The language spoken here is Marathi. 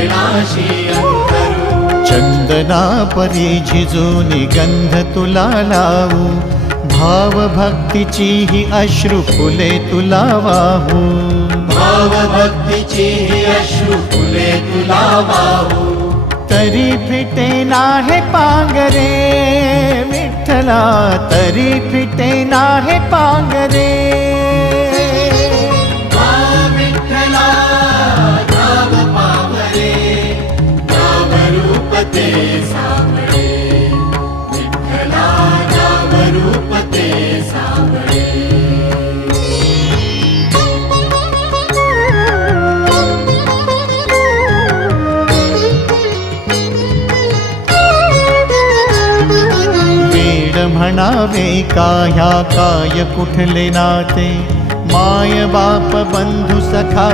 चरणाशी अंतरू। चंदना परी झिजूनी गंध तुला लावू, भाव भक्तीची ही अश्रु फुले तुला वाहू। भाव भक्तीची ही अश्रु फुले तुला वाहू। तरी फिटे नाहे पांगरे विठ्ठला, तरी फिटे नाहे पांगरे। विठ्ठला नाम पावरे, नाम रूप ते सावळे। विठ्ठला नाम रूप ते सावळे। म्हणावे काह्या काय कुठले नाते, माय बाप बंधु सखा